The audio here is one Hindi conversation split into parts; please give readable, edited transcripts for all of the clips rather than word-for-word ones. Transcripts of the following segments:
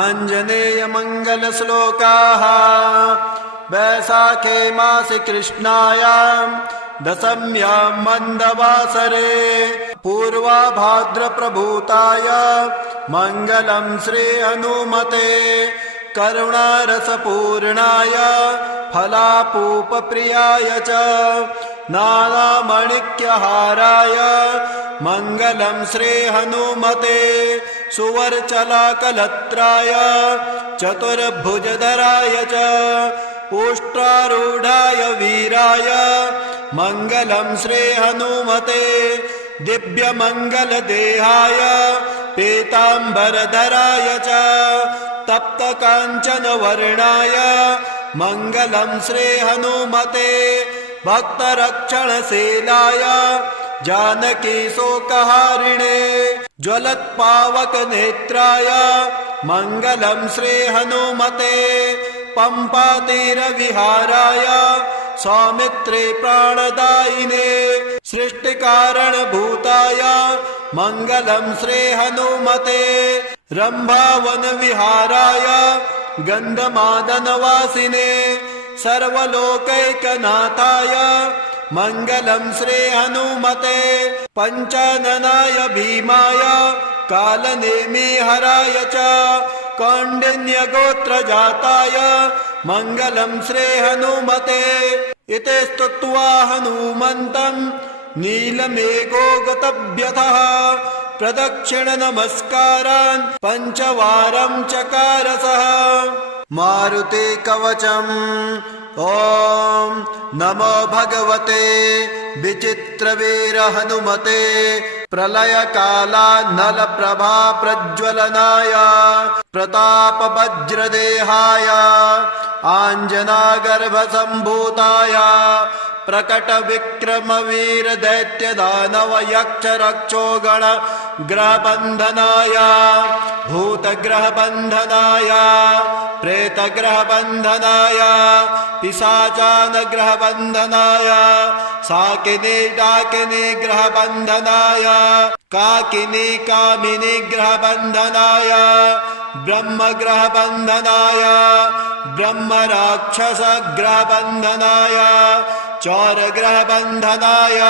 आञ्जनेय मंगल श्लोकाः वैशाखे मासि कृष्णायां दशम्यां मंदवासरे पूर्वाभाद्र प्रभूताय मंगलं श्री हनुमते करुणारसपूर्णाय फलापूपप्रियाय च नानामणिक्यहाराय मंगलं श्री हनुमते सुवर्चलाकलत्राय चतुर्भुजधराय च उष्ट्रारूढाय वीराय मंगलं श्री हनुमते दिव्यमंगलदेहाय पीताम्बरधराय च तप्तकाञ्चनवर्णाय मंगलं श्री हनुमते भक्तरक्षणशीलाय जानकी शोकहारिणे ज्वलत्पावकनेत्राय मंगलं श्री हनुमते पंपातीरविहाराय सौमित्रे प्राणदायिने सृष्टिकारणभूताय मंगलं श्री हनुमते रंभावनविहाराय गन्धमादनवासिने सर्वलोकैकनाथाय मंगलं श्री हनुमते पंचाननाय भीमाय कालनेमिहराय च कौंडिन्यगोत्रजाताय मंगलं श्री हनुमते इति स्तुत्वा हनुमन्तं नीलमेघो गतव्यथः प्रदक्षिण नमस्कारान् पंचवारं चकार सः मारुते कवचम् ओम नमो भगवते विचित्रवीर हनुमते प्रलय काला नल प्रभा प्रज्वलनाय प्रताप वज्रदेहाय आंजना गर्भ संभूताय प्रकट विक्रम वीर दैत्य दानव यक्ष रक्षो गण ग्रह बंधनाय भूत ग्रह बंधनाय प्रेत ग्रह बंधनाय पिशाचान ग्रह बंधनाय साकिनी डाकिनी ग्रह बंधनाय काकिनी कामिनी ग्रह बंधनाय ब्रह्म ग्रह बंधनाय ब्रह्म राक्षस ग्रह बंधनाय चौर ग्रह बंधनाय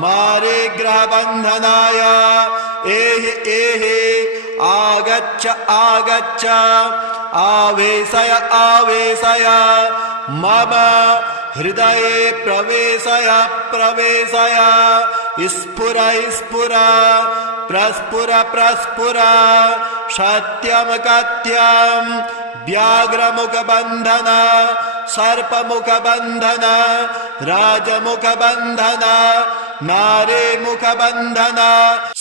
मारे ग्रह बंधनाय एहि आगच्छ आगच्छ आवेशय आवेशय मम हृदये प्रवेशय प्रवेशय स्फुर स्फुर प्रस्फुर प्रस्फुर सत्यम कथ्यम व्याघ्रमुख बंधन सर्पमुख बंधन राजमुख बंधन नारे मुख बंधन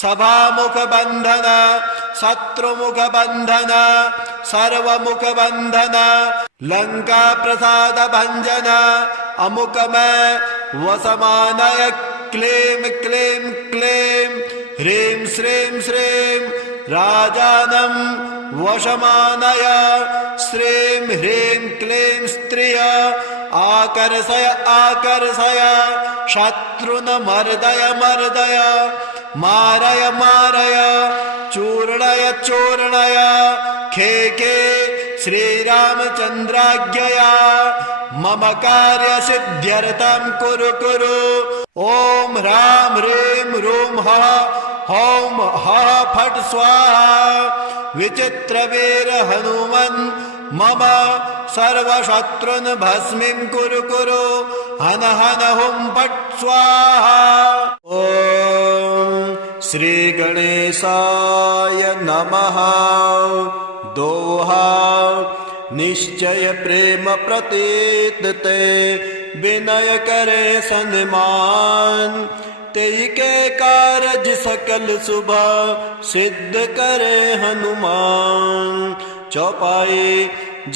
सभामुख बंधन शत्रुमुख बंधन सर्वमुख बंधन लंका प्रसाद भंजन अमुकमय वसमानय क्लेम क्लेम क्लेम ह्रीं श्रीं श्रीं राजानं वशमानय श्रीं ह्रीं क्लीं स्त्रिय आकर्षय आकर्षय शत्रुन मर्दय मर्दय मारय मारय चूर्णय चूर्णय खेके श्रीरामचन्द्राज्ञया मम कार्य सिद्ध्यर्थं कुरु कुरु ओम ह्रां ह्रीं ह्रूं हः हौं हः फट् स्वाहा विचित्रवीर हनुमन् मम सर्वशत्रुन् भस्मीं कुरु कुरु हन हन हुं फट् स्वाहा। ओम श्री गणेशाय नमः। दोहा निश्चय प्रेम प्रतीत ते विनय करे सन्मान तेई के कारज सकल सुबह सिद्ध करे हनुमान। चौपाई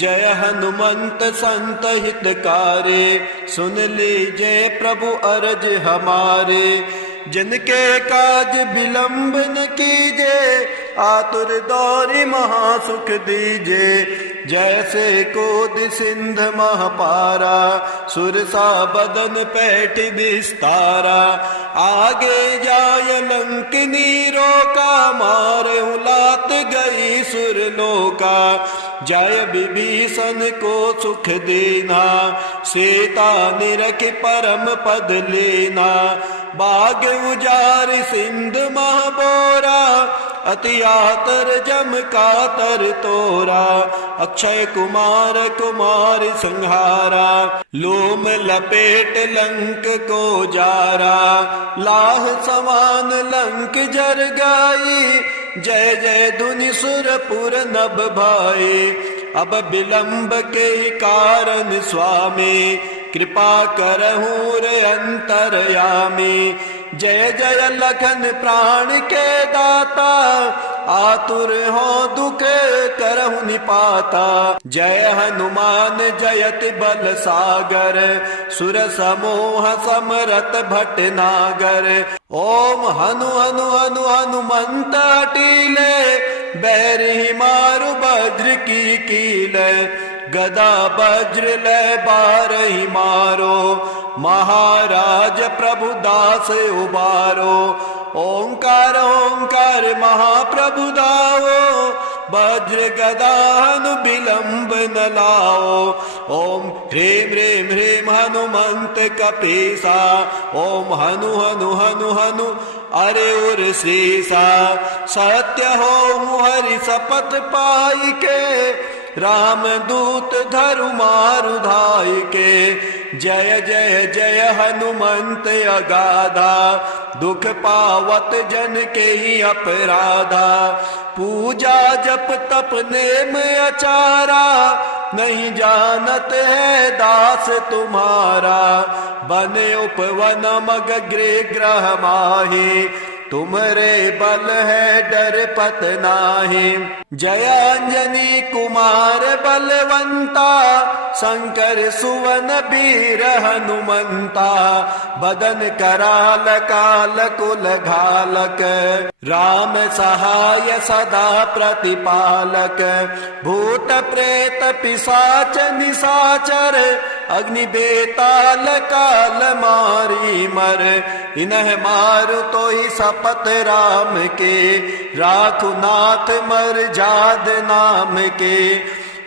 जय हनुमंत संत हितकारी सुन लीजिए प्रभु अरज हमारे। जिनके काज विलंब न कीजे आतुर दौरी महासुख दीजे। जैसे कोद सिंध महापारा, सुरसा बदन पैठ विस्तारा। आगे जाय लंकिनी रोका, मारे उलात गई सुरलोका। जय विभीषण को सुख देना, सीता निरख परम पद लेना। बाग उजार सिंध महाबोरा, अति आतर जम कातर तोरा। अक्षय कुमार कुमार संहारा, लोम लपेट लंक को जारा। लाह समान लंक जर गाई, जय जय धुनि सुरपुर नभ भाई। अब विलंब के कारण स्वामी, कृपा करहूँ रे अंतरयामी। जय जय लखन प्राण के दाता, आतुर हो दुख करहु निपाता। जय हनुमान जयति बल सागर, सुर समूह समरत भटनागर। ओम हनु हनु हनु हनुमंत टीले, बैरी मारु वज्र की कीले। गदा वज्र लय बारहि मारो, महाराज प्रभु दास उबारो। ओंकार ओंकार महाप्रभु दाओ, वज्र गदानु विलंब न लाओ। ओम ह्रीं ह्रीं ह्रीं हनुमंत कपीसा, ओम हनु हनु हनु हनु अरे उर शीसा। सत्य हो हरि शपथ पाई के, राम दूत धरु मारु धाई के। जय जय जय हनुमंत अगाधा, दुख पावत जन के ही अपराधा। पूजा जप तप नेम अचारा, नहीं जानत है दास तुम्हारा। बने उपवन मग गृह ग्रह माही, तुम्हारे बल है डर पत नाही। जय अंजनी कुमार बलवंता, शंकर सुवन वीर हनुमंता। बदन कराल काल कुल घालक, राम सहाय सदा प्रतिपालक। भूत प्रेत पिशाच निशाचर, अग्नि बेताल काल मारी मर। इन्ह मारु तो ही शपथ राम के, राखु नाथ मर जाद नाम के।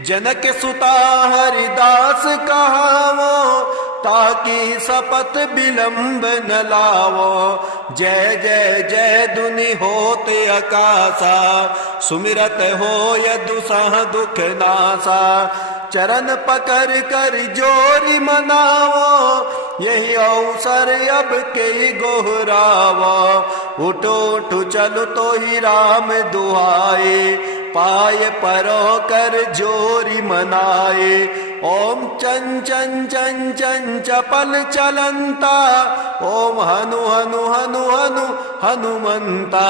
जनक सुता हरिदास कहावो, ताकि शपथ विलंब न लावो। जय जय जय धुनि होते आकाशा, सुमिरत हो दुसह दुख नासा। चरण पकड़ कर जोरी मनावो, यही अवसर अब के गोहरावो। उठो उठो चलो तो ही राम दुहाए, पाय परो कर जोरी मनाए। ओम चं चं चं चं चपल चलंता, ओम हनु हनु हनु हनु हनुमंता।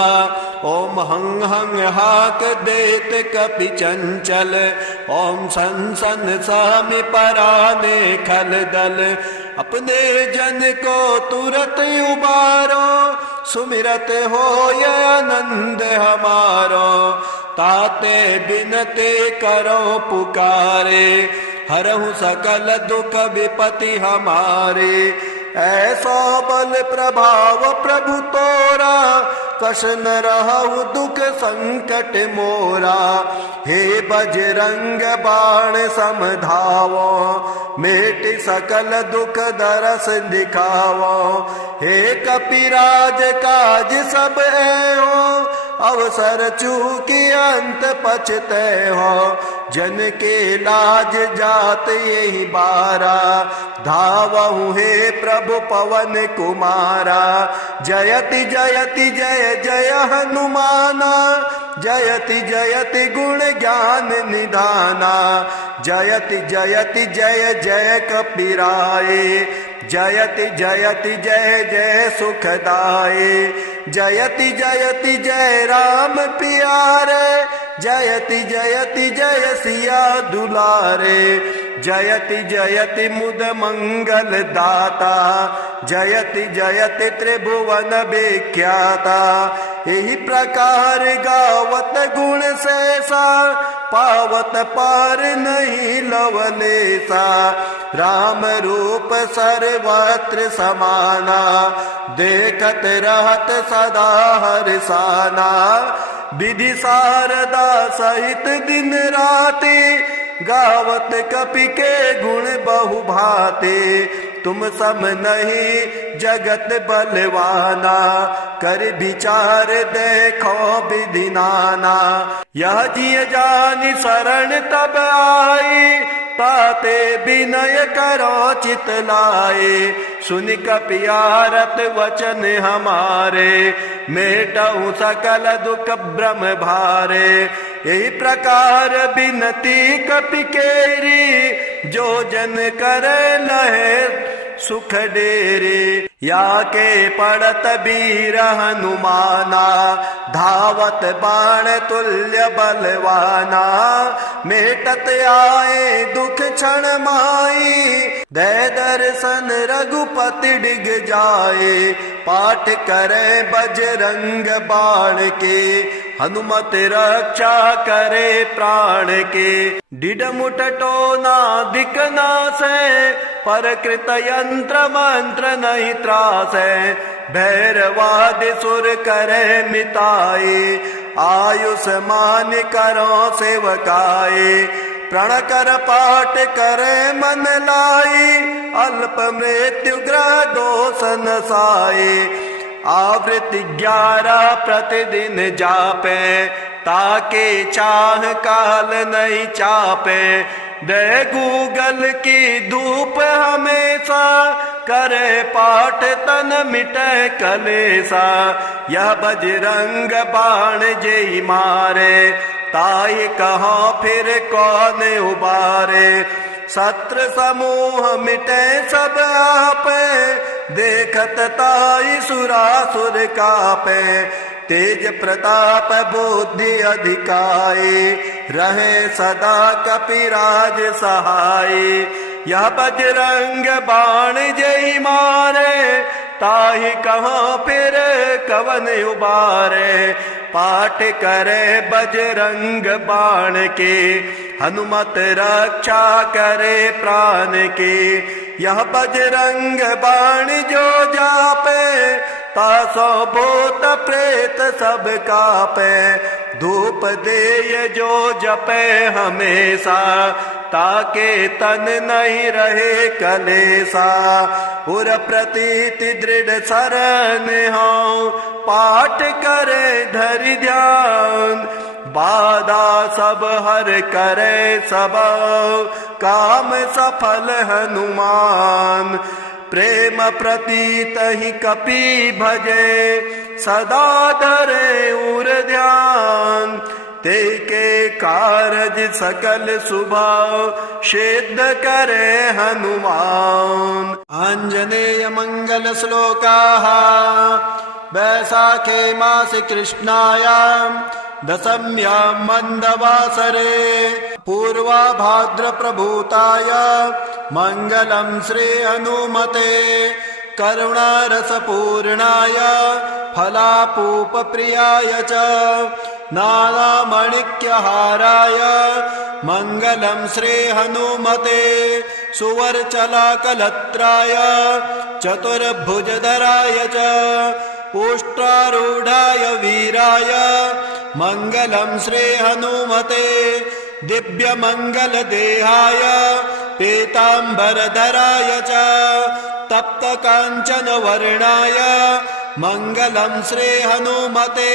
ओम हंग हंग हाक देत कपि चंचल, ओम सन सन सामि पराने खल दल। अपने जन को तुरत उबारो, सुमिरत हो आनंद हमारो। ताते बिनते करो पुकारे, हरहु सकल दुख विपति हमारे। ऐसा बल प्रभाव प्रभु तोरा, कष न रहु दुख संकट मोरा। हे बजरंग बाण समधावो, मेट सकल दुख दरस दिखावो। हे कपिराज काज सब एहो, अवसर चूकी अंत पछते हो। जन के लाज जात यही बारा, धावहु हे प्रभु पवन कुमारा। जयति जयति जय जय हनुमाना, जयति जयति गुण ज्ञान निधाना। जयति जयति जय जय कपीराए, जयति जयति जय जय सुखदाए। जयति जयति जय राम प्यारे, जयति जयति जय सिया दुलारे। जयति जयति मुद मंगल दाता, जयति जयति त्रिभुवन विख्याता। यही प्रकार गावत गुण शेषा, पावत पार नहीं लवलेसा। राम रूप सर्वत्र समाना, देखत रहत सदा हर्षाना। विधि शारदा सहित दिन राते, गावत कपि के गुण बहु भाते। तुम सम नहीं जगत बलवाना, कर विचार देखो विधि नाना। यह जिय जानि शरण तब आई, ताते विनय करो चित लाए। सुन कपियारत वचन हमारे, मेटऊ सकल दुख ब्रह्म भारे। यही प्रकार बिनती कपि केरी, जो जन कर लहे सुख डेरे। या के पड़त वीर हनुमाना, धावत बाण तुल्य बलवाना। मेटत आए दुख क्षण माई, दय दर्शन रघुपति डिग जाए। पाठ करे बजरंग बाण के, हनुमत रक्षा करे प्राण के। डिडमुट टोना दिक नासै, पर कृत यंत्र मंत्र नहीं त्रासै। भैरवादि सुर करे मिताए, आयुष्मान करो सेवकाए। प्रण कर पाठ करे मन लाई, अल्प मृत्यु ग्रह दोष नसाए। आवृत्ति 11 प्रतिदिन जापे, ताके चाह काल नहीं चापे। दे गूगल की धूप हमेशा, करे पाठ तन मिटे कलेसा। यह बजरंग बाण जेहि मारे, ताई कहो फिर कौन उबारे। शत्रु समूह मिटे सब आपे, देखत ताई सुरासुर कापे। तेज प्रताप बुद्धि अधिकाए, रहे सदा कपिराज सहाय। यह बजरंग बाण जेहि मारे, ताहि कहाँ फिर कवन उबारे। पाठ करे बजरंग बाण के, हनुमत रक्षा करे प्राण के। यह बजरंग बाण जो जापे, तासो भूत प्रेत सब कापे। धूप देय जो जपे हमेशा, ताके तन नहीं रहे कलेसा। उर प्रतीति दृढ़ शरण हो, पाठ करे धरि ध्यान। बाधा सब हर करे सब, काम सफल हनुमान। प्रेम प्रतीत ही कपि भजे, सदा धरे उर ध्यान। ते के कारज सकल सुभाव, सिद्ध करे हनुमान। आंजनेय मंगल श्लोकाः वैशाखे मासि कृष्णायां दशम्यां मंदवासरे। पूर्वा भाद्र प्रभूताय मंगलम श्री हनुमते। करुणारसपूर्णाय फलापूप प्रियाय च। नानामणिक्यहाराय मंगलम श्री हनुमते। सुवर्चलाकलत्राय चतुर्भुजधराय च। उष्ट्रारूढ़ाय वीराय मंगलम श्री हनुमते। दिव्य मंगल देहाय पीतांबरधराय च। तप्त कांचन वर्णाय मंगलम श्री हनुमते।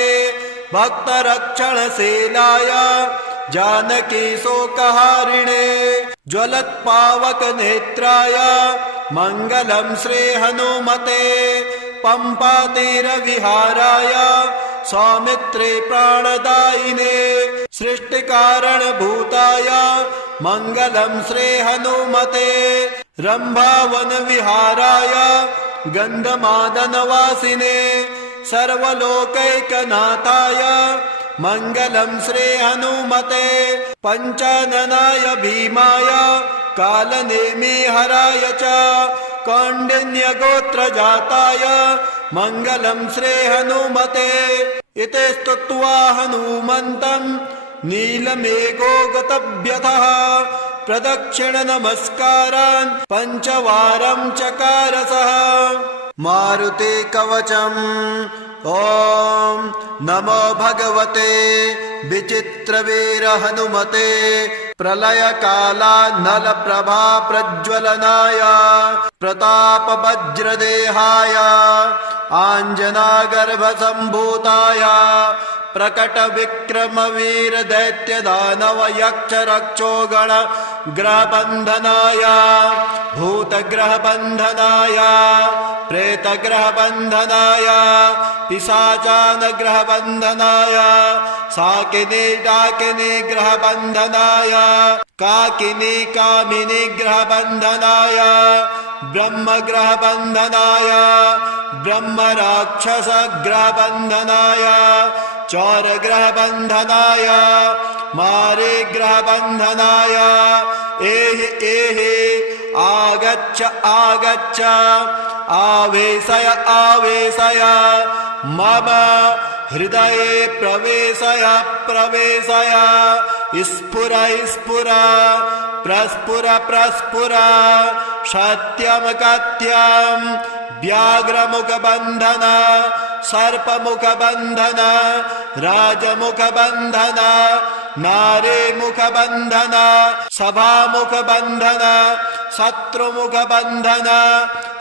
भक्त रक्षणशीलाय जानकी शोकहारिणे। ज्वलत पावक नेत्राय मंगलम श्री हनुमते। पंपा तीर विहाराय सौमित्रे प्राणदायिने। सृष्टि कारण भूताय मंगलम श्री हनुमते। रंभावन विहाराय गंधमादन वासिने। सर्वलोकैकनाथाय मंगलम श्री हनुमते। पंचाननाय भीमाय कालनेमि हराय च। कौंडिन्य गोत्र जाताय मंगलम श्री हनुमते। इति स्तुत्वा हनुमन्तं नीलमेघो गतव्यथः प्रदक्षिण नमस्कारान् पञ्चवारं चकार सः मारुते कवचम् ॐ नमो भगवते विचित्रवीर हनुमते प्रलय काला नल प्रभा प्रज्वलनाय प्रताप वज्रदेहाय आंजना गर्भ संभूताय प्रकट विक्रम वीर दैत्य दानव यक्ष रक्षो गण ग्रह बंधनाय भूत ग्रह बंधनाय प्रेत ग्रह बंधनाय पिशाचान ग्रह बंधनाय साकिनी डाकिनी ग्रह बंधनाय काकिनी कामिनी ग्रह बंधनाय ब्रह्म ग्रह बंधनाय ब्रह्म राक्षस ग्रह बंधनाय चौर ग्रह बंधनाय मारे ग्रह बंधनाय एहि एहि आगच्छ आगच्छ आवेशय आवेशय मम हृदये प्रवेशय प्रवेशय स्फुर स्फुर प्रस्फुर प्रस्फुर सत्यम कथ्यम व्याघ्रमुख बंधन सर्पमुख बंधन राजमुख बंधन नारे मुख बंधन सभामुख बंधन शत्रुमुख बंधन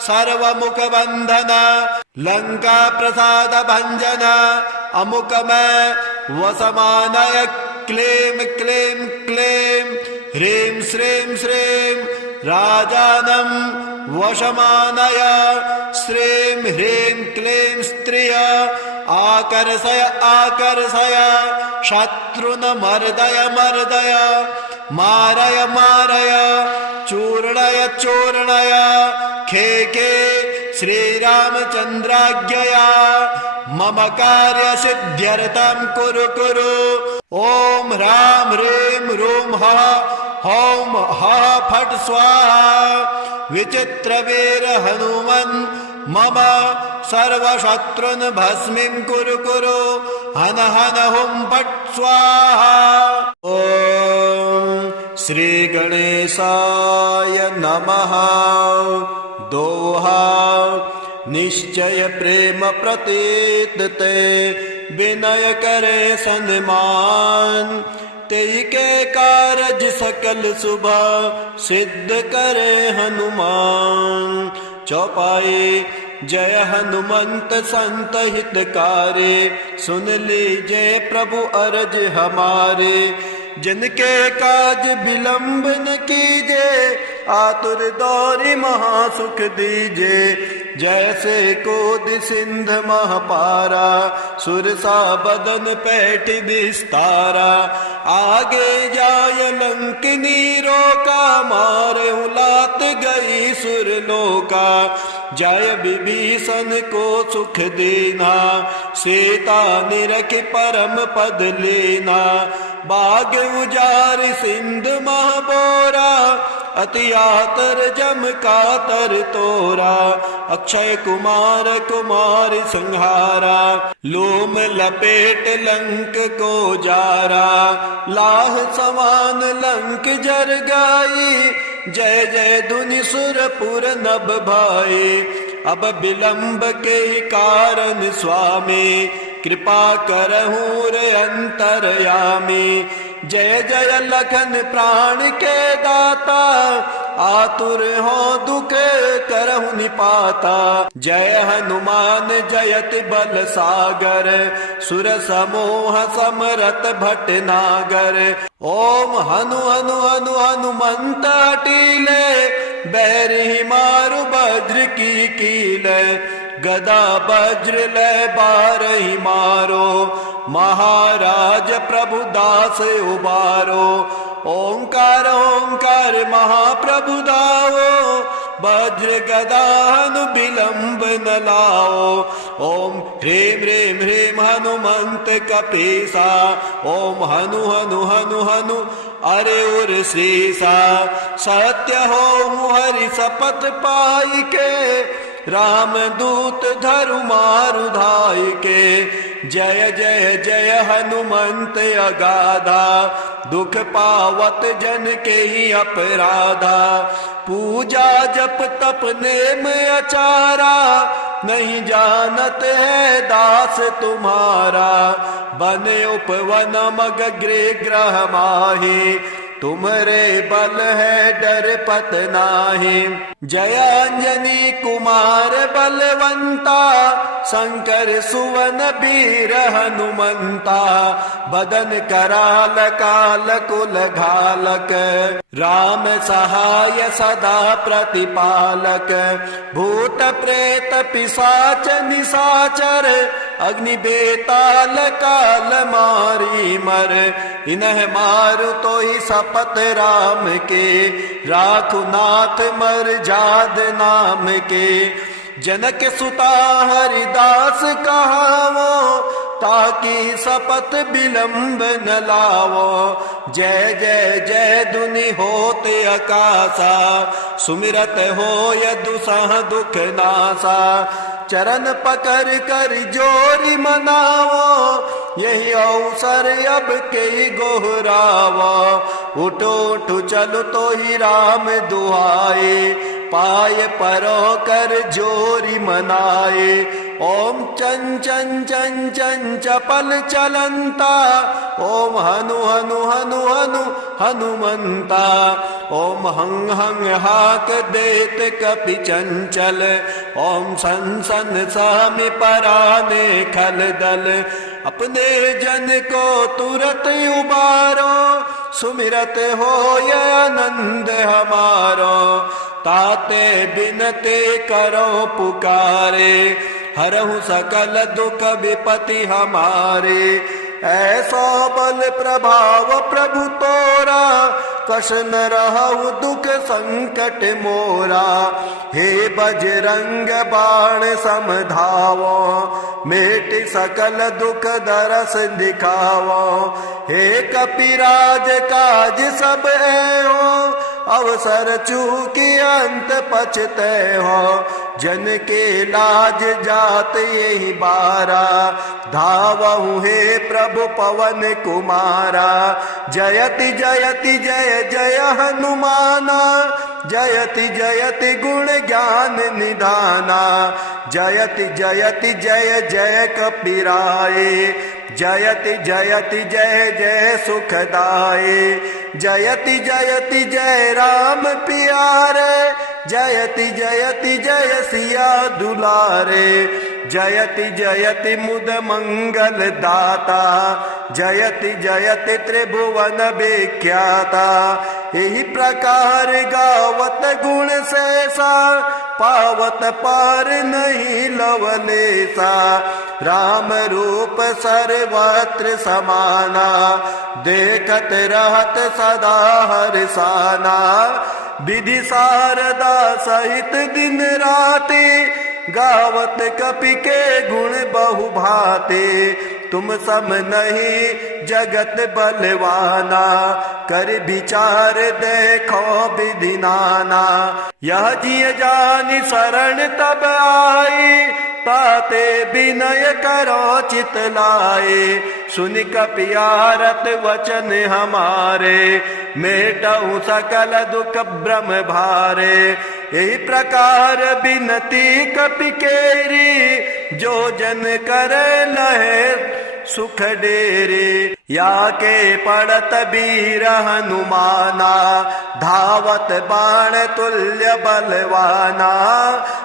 सर्वमुख बंधन लंका प्रसाद भंजन अमुकमय वसमानय क्लेम क्लेम क्लेम ह्रीं श्रीं श्रीं राजानं वशमानय श्रीं ह्रीं क्लीं स्त्रिय आकर्षय आकर्षय शत्रुन मर्दय मर्दय मारय मारय चूर्णय चूर्णय खेके श्रीरामचन्द्राज्ञया मम कार्य सिद्ध्यर्थं कुरु कुरु ओम ह्रां ह्रीं रूं ह हौं ह फट् स्वाहा विचित्रवीर हनुमन् मम सर्वशत्रुन् भस्मीं कुरु कुरु हन हन हुं फट् स्वाहा। ओम श्री गणेशाय नमः। दोहा निश्चय प्रेम प्रतीत ते विनय करे सन्मान तेई के कारज सकल शुभ सिद्ध करे हनुमान। चौपाई जय हनुमंत संत हितकारी सुन लीजिए प्रभु अरज हमारे। जिनके काज विलंब न कीजे आतुर दौरी महासुख दीजे। जैसे कोद सिंध महापारा सुरसा बदन पैठ विस्तारा। आगे जाय लंकिनी रोका मारे उलात गई सुरलोका। जय विभीषण को सुख देना सीता निरख परम पद लेना। बाग उजार सिंध महाबोरा अति आतर जम कातर तोरा। अक्षय कुमार कुमार संहारा लोम लपेट लंक को जारा। लाह समान लंक जर गाई जय जय धुनि सुरपुर नभ भाई। अब विलंब के कारण स्वामी कृपा करहूँ रे अंतरयामी। जय जय लखन प्राण के दाता आतुर हो दुख करहु निपाता। जय हनुमान जयति बल सागर सुर समूह समरत भटनागर। ओम हनु हनु हनु हनुमंत टीले बैरि मारु वज्र की कीले। गदा वज्र लय बारहि मारो महाराज प्रभु दास उबारो। ओंकार ओंकार महाप्रभु दाओ वज्र गदानु विलंब न लाओ। ओम ह्रीं ह्रीं ह्रीं हनुमंत कपीसा। ओम हनु हनु हनु हनु अरे उर शीसा। सत्य हो हरि शपथ पाई के राम दूत धरु मारु धाय के। जय जय जय हनुमंत अगाधा, दुख पावत जन के ही अपराधा। पूजा जप तप नेम अचारा, नहीं जानत है दास तुम्हारा। बने उपवन मग गृह ग्रह माही, तुम्हारे बल है डर पत नाही। जय अंजनी कुमार बलवंता, शंकर सुवन वीर हनुमंता। बदन कराल काल कुल घालक, राम सहाय सदा प्रतिपालक। भूत प्रेत पिशाच निशाचर, अग्नि बेताल काल मारी मर। इन्ह मारु तो ही सपत राम के, राखु नाथ मर जाद नाम के। जनक सुता हरिदास कहावो, ताकि सपत विलंब न लावो। जय जय जय दुनि होते अकासा, सुमिरत हो दुसह दुख नासा। चरण पकड़ कर जोरी मनावो, यही अवसर अब के गोहरावो। उठो उठो चलो तो ही राम दुहाए, पाय परो कर जोरी मनाए। ओम चं चं चं चं चपल चलंता, ओम हनु हनु हनु हनु हनुमंता। ओम हंग हंग हाक देत कपि चंचल, ओम सन सन सामि पराने खल दल। अपने जन को तुरत उबारो, सुमिरत हो आनंद हमारो। ताते बिनते करो पुकारे, हरहु सकल दुख विपति हमारे। ऐसा बल प्रभाव प्रभु तोरा, कश न रहु दुख संकट मोरा। हे बजरंग बाण समधावो, मेट सकल दुख दरस दिखावो। हे कपिराज काज सब एहो, अवसर चूकी अंत पछते हो। जन के लाज जात यही बारा, धावहु हे प्रभु पवन कुमारा। जयति जयति जय जय हनुमाना, जयति जयति गुण ज्ञान निधाना। जयति जयति जय जय कपिराए, जयति जयति जय जय सुखदाए। जयति जयति जय राम प्यारे, जयति जयति जय सिया दुलारे। जयति जयति मुद मंगल दाता, जयति जयति त्रिभुवन विख्याता। यही प्रकार गावत गुण सैसा, पावत पार नहीं लवलेसा। राम रूप सर्वत्र समाना, देखत रहत सदा हर्षाना। विधि शारदा सहित दिन राति, गावत कपि के गुण बहु भाते। तुम सम नहीं जगत बलवाना, कर विचार देखो विधि नाना। यह जिय जानि शरण तब आई, ताते विनय करो चित लाए। सुन कपियारत वचन हमारे, मेटहु सकल दुख भ्रम भारे। यही प्रकार बिनती कपि केरी, जो जन करे लहे सुख डेरे। या के पड़त वीर हनुमाना, धावत बाण तुल्य बलवाना।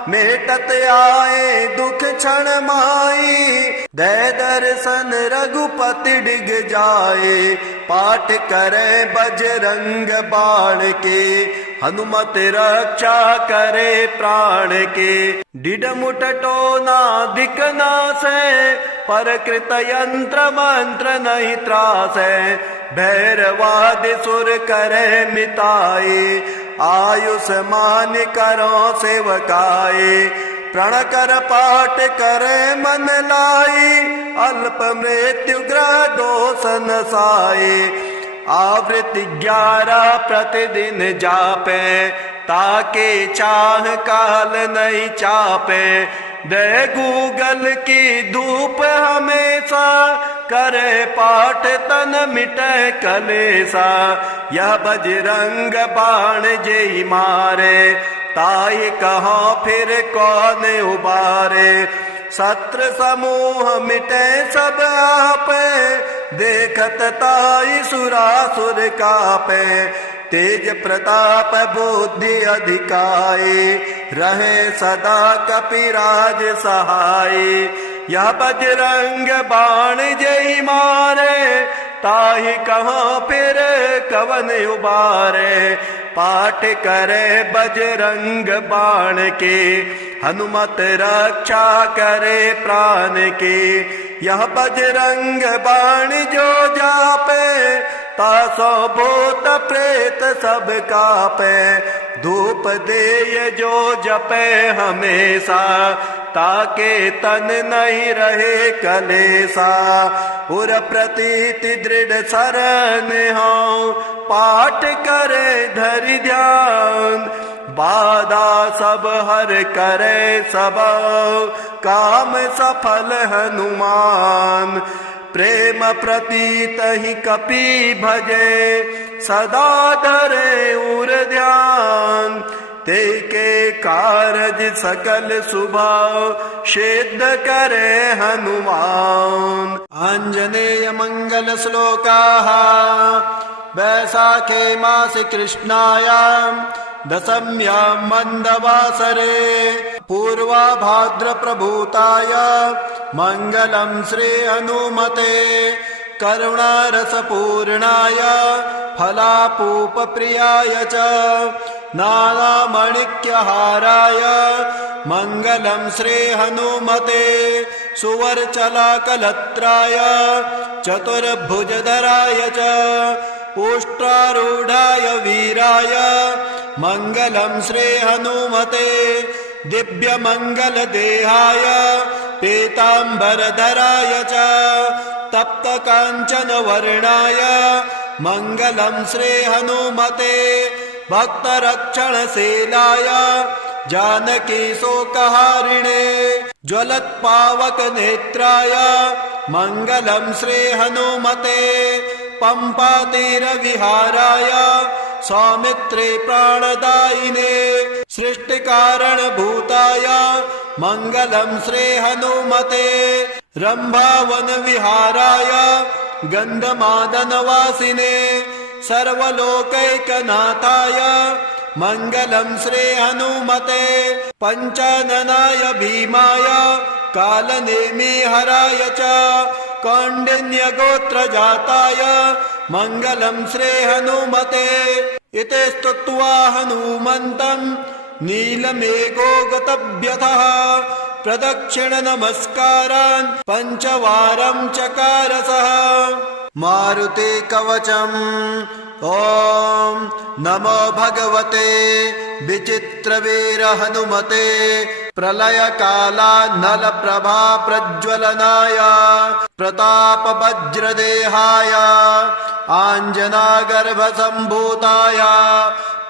मेटत आए दुख क्षण माई, दय दर्शन रघुपति डिग जाए। पाठ करे बजरंग बाण के, हनुमत रक्षा करे प्राण के। डिडमुट टोना दिखना से, पर कृत यंत्र मंत्र नहीं त्रासे। भैरवाद सुर करे मिताए, आयुष मान करो सेवकाए। प्रण कर पाठ करे मन लाई, अल्प मृत्यु ग्रह दोष नसाए। आवृत्ति 11 प्रतिदिन जापे, ताके चाह काल नहीं चापे। दे गूगल की धूप हमेशा, करे पाठ तन मिटे कलेसा। यह बजरंग बाण जेहि मारे, ताई कहाँ फिर कौन उबारे। शत्रु समूह मिटे सब आपे, देखत ताई सुरासुर कापे। तेज प्रताप बुद्धि अधिकाई, रहे सदा कपिराज सहाय। यह बजरंग बाण जेहि मारे, ताहि कहाँ फिर कवन उबारे। पाठ करे बजरंग बाण के, हनुमत रक्षा करे प्राण के। यह बजरंग बाण जो जापे, तासो भूत प्रेत सब कापे। धूप दे जो जपे हमेशा, ताके तन नहीं रहे कलेसा। उर प्रतीति दृढ़ शरण हो, पाठ करे धरि ध्यान। बाधा सब हर करे सब, काम सफल हनुमान। प्रेम प्रतीत ही कपि भजे, सदा धरे उर ध्यान। ते के कारज सकल सुभाव, सिद्ध करे हनुमान। आंजनेय मंगल श्लोकाः वैशाखे मासि कृष्णायां, दशम्यां मंदवासरे। पूर्वा भाद्र प्रभूताय, मंगलम श्री हनुमते। करुणारस पूर्णाय, फलापूप प्रियाय च। नानामणिक्यहाराय, मंगलम श्री हनुमते। सुवर्चलाकलत्राय, चतुर्भुजधराय च। उष्ट्रारूढ़ाय वीराय, मंगलम श्री हनुमते। दिव्य मंगल देहाय, पीतांबरधराय च। तप्त कांचन वर्णाय, मंगलम श्री हनुमते। भक्त रक्षण शीलाय, जानकी शोकहारिणे। ज्वलत पावक नेत्राय, मंगलम श्री हनुमते। पंपा तीर विहाराय, सौमित्रे प्राणदायिने। सृष्टि कारण भूताय, मंगलम श्री हनुमते। रंभावन विहाराय, गंधमादन वासिने। सर्वलोकैकनाथाय, मंगलम श्री हनुमते। पंचाननाय भीमाय, कालनेमि हराय च। कौंडिन्य गोत्र जाताय, मंगलम श्री हनुमते। इति स्तुत्वा हनुमन्तं, नीलमेघो गतव्यथः। प्रदक्षिण नमस्कारान् पंचवारं चकार सः। मारुते कवचम्। ओम नमो भगवते विचित्रवीर हनुमते। प्रलय काला नल प्रभा प्रज्वलनाय, प्रताप वज्रदेहाय। आंजना गर्भ संभूताय,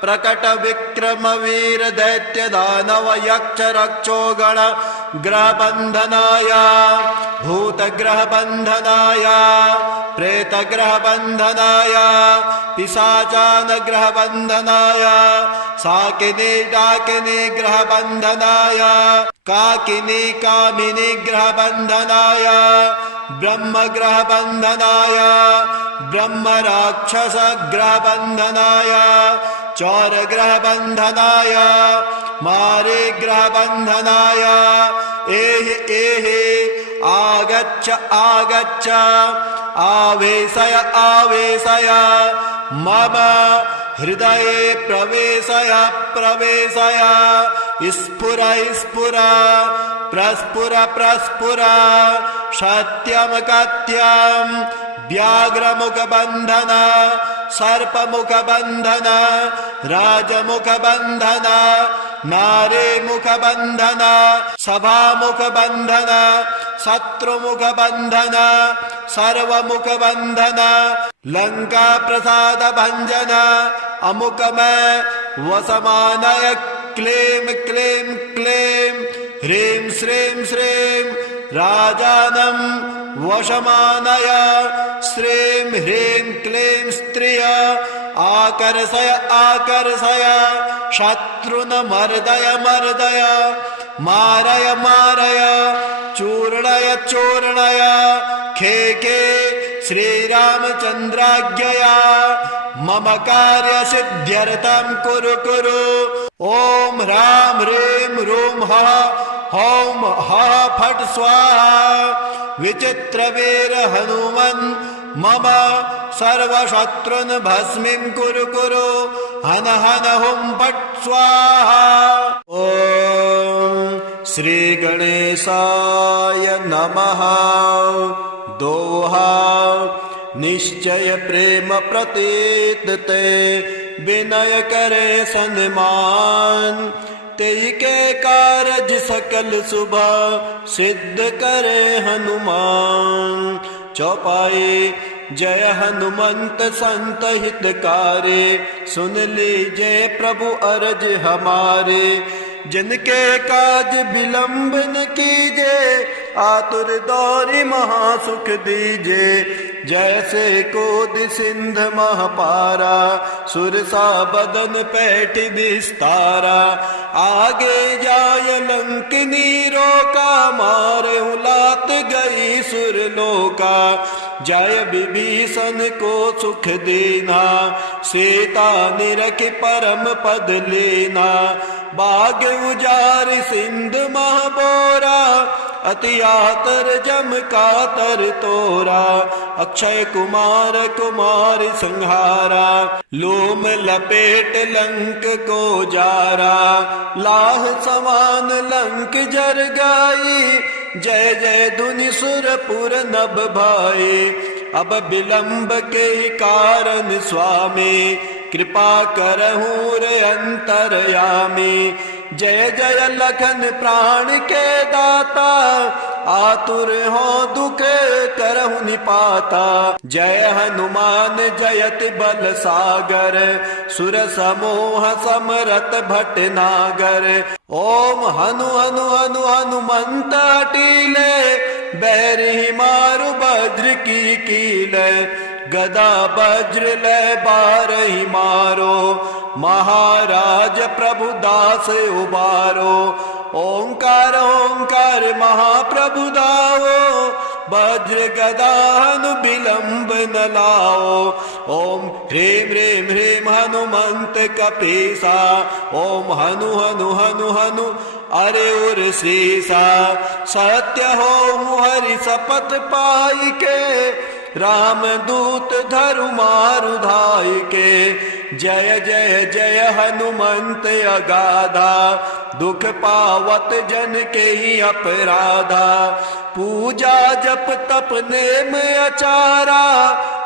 प्रकट विक्रम वीर दैत्य दानव यक्ष रक्षो गण ग्रह बंधनाय। भूत ग्रह बंधनाय, प्रेत ग्रह बंधनाय। पिशाचान ग्रह बंधनाय, साकिनी डाकिनी ग्रह बंधनाय। काकिनी कामिनी ग्रह बंधनाय, ब्रह्म ग्रह बंधनाय। ब्रह्म राक्षस ग्रह बंधनाय, चौर ग्रह बंधनाय। मारे ग्रह बंधनाय। एहि एहि आगच्छ आगच्छ, आवेशय आवेशय। मम हृदये प्रवेशय प्रवेशय। स्फुर स्फुर, प्रस्फुर प्रस्फुर। सत्यम कथ्यम, व्याघ्रमुख बंधन, सर्पमुख बंधन, राजमुख बंधन, नारे मुख बंधन, सभामुख बंधन, शत्रुमुख बंधन, सर्वमुख बंधन। लंका प्रसाद भंजन, अमुक में वसमानय। क्लेम क्लेम क्लेम, ह्रीं श्रीं श्रीं राजानं वशमानय श्रीं ह्रीं क्लीं स्त्रिय आकर्षय आकर्षय शत्रुन मर्दय मर्दय मारय मारय चूर्णय चूर्णय खे खे श्रीरामचन्द्राज्ञया मम कार्य सिद्ध्यर्थं कुरु कुरु ओम ह्रां ह्रीं रूं ह हौं ह फट् स्वाहा विचित्रवीर हनुमन् मम सर्वशत्रुन् भस्मीं कुरु कुरु हन हन हुं फट् स्वाहा। ओम श्री गणेशाय नमः। दोहा निश्चय प्रेम प्रतीत ते विनय करे सन्मान तेई के कारज सकल शुभ सिद्ध करे हनुमान। चौपाई जय हनुमंत संत हितकारी सुन लीजिए प्रभु अरज हमारे जिनके काज विलंब न कीजे आतुर दौरी महासुख दीजे जैसे कोद सिंध महापारा सुरसा बदन पैठ विस्तारा आगे जाय लंकिनी रोका मारे लात गई सुरलोका जय विभीषण को सुख देना सीता निरख परम पद लेना बाग उजार सिंध महाबोरा अति आतर जम कातर तोरा अक्षय कुमार कुमार संहारा लोम लपेट लंक को जारा लाह समान लंक जर गाई जय जय धुनि सुरपुर नभ भाई। अब विलंब के कारण स्वामी कृपा करहूँ रे अंतरयामी जय जय लखन प्राण के दाता आतुर हो दुख करहु निपाता। जय हनुमान जयति बल सागर सुर समूह समरत भटनागर ओम हनु हनु हनु हनुमंत टीले बैरी मारु वज्र की कीले गदा वज्र लय बारही मारो महाराज प्रभु दास उबारो। ओंकार ओंकार महाप्रभु दाओ वज्र गदा हनु विलंब न लाओ। ओम ह्रीं ह्रीं ह्रीं हनुमंत कपीसा ओम हनु हनु हनु हनु अरे उर शीसा सत्य हो हरि शपथ पाई के राम दूत धरु मारु धाई के जय जय जय हनुमंत अगाधा दुख पावत जन के ही अपराधा पूजा जप तप नेम अचारा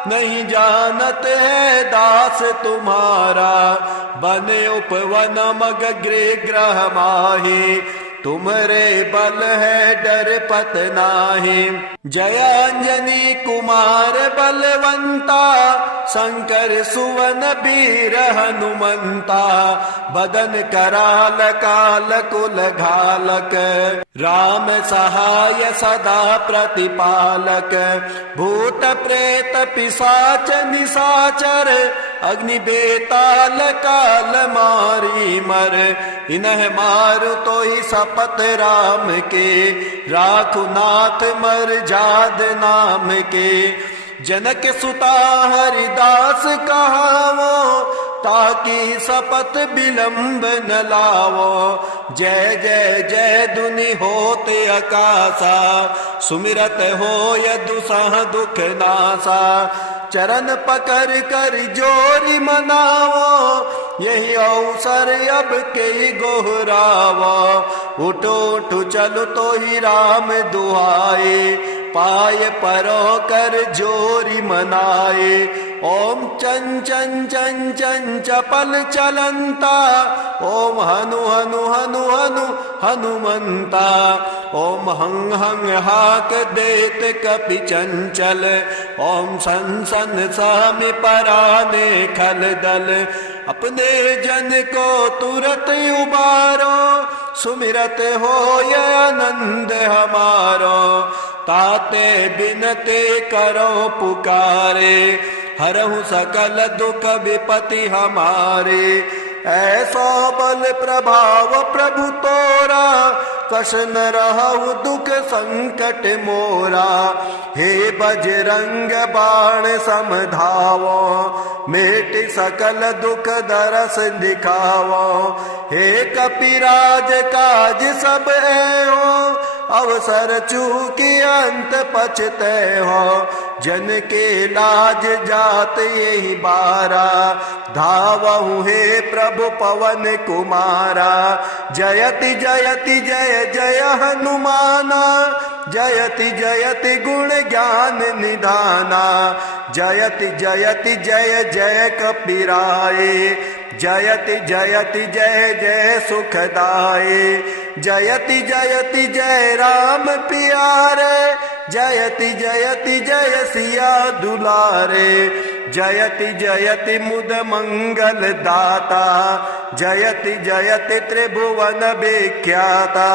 नहीं जानत है दास तुम्हारा बने उपवन मग गृह ग्रह माही तुम्हारे बल है डर पत नाही। जय अंजनी कुमार बलवंता शंकर सुवन वीर हनुमंता बदन कराल काल कुल घालक राम सहाय सदा प्रतिपालक भूत प्रेत पिशाच निशाचर अग्नि बेताल काल मारी मर इन्ह मारु तो ही शपथ राम के राखु नाथ मर जाद नाम के जनक सुता हरिदास कहावो ताकि शपथ विलंब न लावो। जय जय जय दुनि होते आकाशा सुमिरत हो यदुसह दुख नासा चरण पकड़ कर जोरी मनावो यही अवसर अब के गोहरावो। उठो उठो चलो तो ही राम दुहाए पाय परो कर जोरी मनाए। ओम चन चन चन चन चपल चलंता ओम हनु हनु हनु हनु हनुमंता ओम हंग हंग हाक देत कपि चंचल ओम सन सन सामि पराने खल दल अपने जन को तुरत उबारो सुमिरत होय आनंद हमारो। ताते बिनते करो पुकारे, हरहु सकल दुख विपति हमारे। ऐसो बल प्रभाव प्रभु तोरा, कष न रहु दुख संकट मोरा। हे बजरंग बाण समधावो, मेट सकल दुख दरस दिखावो। हे कपिराज काज सब एहो, अवसर चूकी अंत पछते हो। जन के लाज जात यही बारा, धावहु हे प्रभु पवन कुमारा। जयति जयति जय जय हनुमाना, जयति जयति गुण ज्ञान निधाना। जयति जयति जय जय कपिराए, जयति जयति जय जय सुखदाए। जयति जयति जय राम पियारे, जयति जयति जय सिया दुलारे। जयति जयति मुद मंगल दाता, जयति जयति त्रिभुवन विख्याता।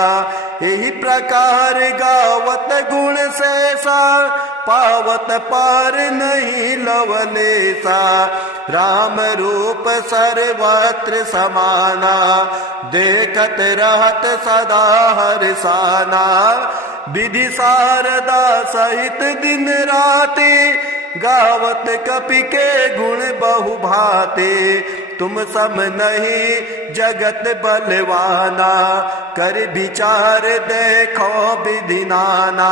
यही प्रकार गावत गुण सैसा, पावत पार नहीं लवलेसा। राम रूप सर्वत्र समाना, देखत रहत सदा हर्षाना। विधि शारदा सहित दिन राति, गावत कपि के गुण बहु भाते। तुम सम नहीं जगत बलवाना, कर विचार देखो विधि नाना।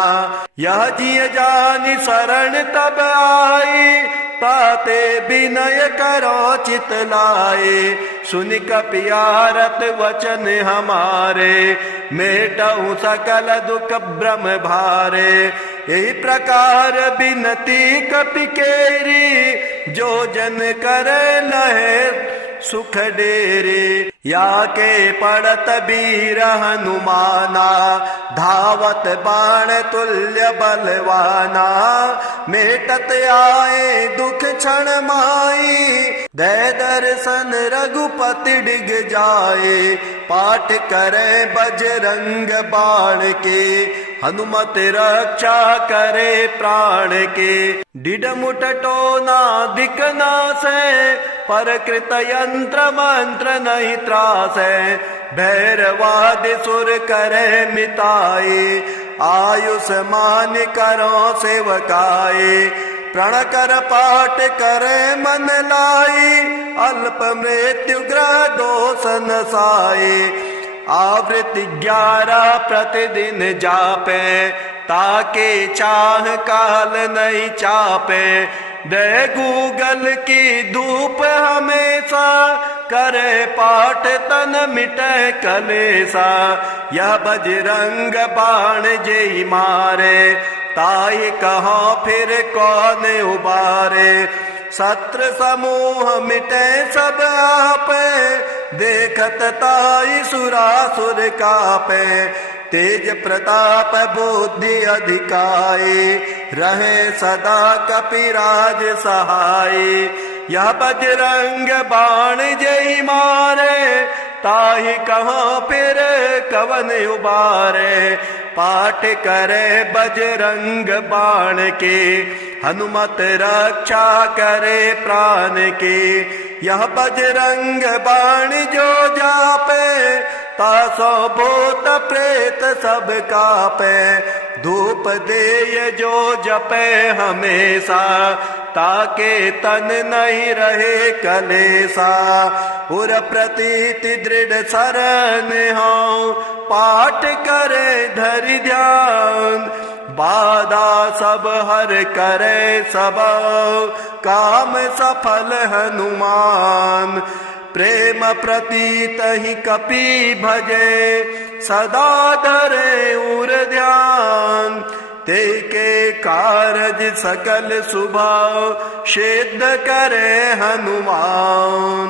यह जिय जानि शरण तब आई, ताते विनय करो चित लाए। सुन कपियारत वचन हमारे, मेटहु सकल दुख भ्रम भारे। यही प्रकार बिनती कपि केरी, जो जन करे लहे सुख डेरे। या के पड़त वीर हनुमाना, धावत बाण तुल्य बलवाना। मेटत आए दुख क्षण माई, दय दर्शन रघुपति डिग जाए। पाठ करे बजरंग बाण के, हनुमत रक्षा करे प्राण के। डिडमुट टोना दिखना से, पर कृत यंत्र मंत्र नहीं त्रासे। भैरवाद सुर करे मिताए, आयुष्मान करो सेवकाए। प्रण कर पाठ करे मन लाई, अल्प मृत्यु ग्रह दोष नसाए। आवृत्ति 11 प्रतिदिन जापे, ताके चाह काल नहीं चापे। दे गूगल की धूप हमेशा, करे पाठ तन मिटे कलेसा। यह बजरंग बाण जेहि मारे, ताई कहो फिर कौन उबारे। शत्रु समूह मिटे सब आपे, देखत ताई सुरासुर कापे। तेज प्रताप बुद्धि अधिकाए, रहे सदा कपिराज सहाय। यह बजरंग बाण जेहि मारे, ताहि कहाँ फिर कवन उबारे। पाठ करे बजरंग बाण के, हनुमत रक्षा करे प्राण के। यह बजरंग बाण जो जापे, तासो भूत प्रेत सब कापे। धूप देय जो जपे हमेशा, ताके तन नहीं रहे कलेसा। उर प्रतीति दृढ़ शरण हो, पाठ करे धरि ध्यान। बाधा सब हर करे सब, काम सफल हनुमान। प्रेम प्रतीत ही कपि भजे, सदा धरे उर ध्यान। ते के कारज सकल सुभाव, सिद्ध करे हनुमान।